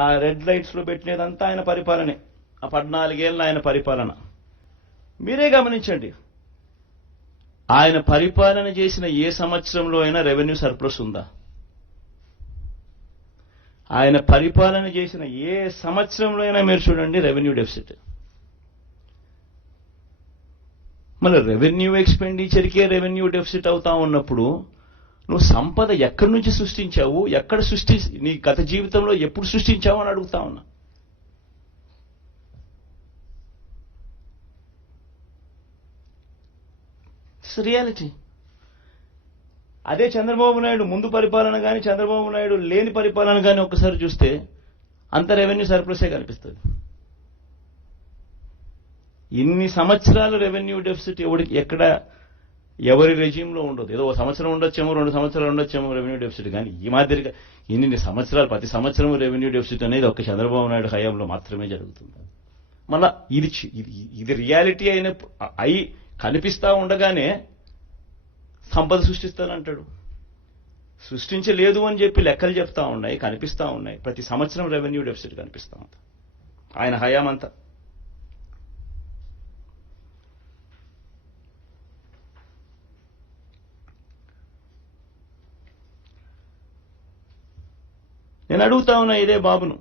ఆ రెడ్ లైట్స్లో పెట్టినదంతా ఆయన పరిపాలనే. ఆ 14 ఏళ్ళ ఆయన పరిపాలన మీరే గమనించండి. ఆయన పరిపాలన చేసిన ఏ సంవత్సరంలో అయినా రెవెన్యూ సర్ప్లస్ ఉందా? ఆయన పరిపాలన చేసిన ఏ సంవత్సరంలో అయినా మీరు చూడండి రెవెన్యూ డెఫిసిట్. మన రెవెన్యూ ఎక్స్పెండిచర్కే రెవెన్యూ డెఫిసిట్ అవుతా ఉన్నప్పుడు నువ్వు సంపద ఎక్కడి నుంచి సృష్టించావు, ఎక్కడ నీ గత జీవితంలో ఎప్పుడు సృష్టించావు అని అడుగుతా ఉన్నా. It's reality. అదే చంద్రబాబు నాయుడు ముందు పరిపాలన కానీ చంద్రబాబు నాయుడు లేని పరిపాలన కానీ ఒక్కసారి చూస్తే అంత రెవెన్యూ సర్ప్లసే కనిపిస్తుంది. ఇన్ని సంవత్సరాలు రెవెన్యూ డెఫిసిట్ ఎక్కడ ఎవరి రెజ్యూమ్లో ఉండదు. ఏదో 1 సంవత్సరం ఉండొచ్చేమో, 2 సంవత్సరాలు ఉండొచ్చేమో రెవెన్యూ డెఫిసిట్. కానీ ఈ మాదిరిగా ఇన్ని సంవత్సరాలు ప్రతి సంవత్సరం రెవెన్యూ డెఫిసిట్ అనేది ఒక్క చంద్రబాబు నాయుడు హయాంలో మాత్రమే జరుగుతుంది. మళ్ళా ఇది రియాలిటీ అయి కనిపిస్తా ఉండగానే సంపద సృష్టిస్తానంటాడు. సృష్టించలేదు అని చెప్పి లెక్కలు చెప్తా ఉన్నాయి, కనిపిస్తా ఉన్నాయి. ప్రతి సంవత్సరం రెవెన్యూ డెఫిసిట్ కనిపిస్తా ఉంది ఆయన హయాం అంతా. నేను అడుగుతా ఉన్నా ఇదే బాబును,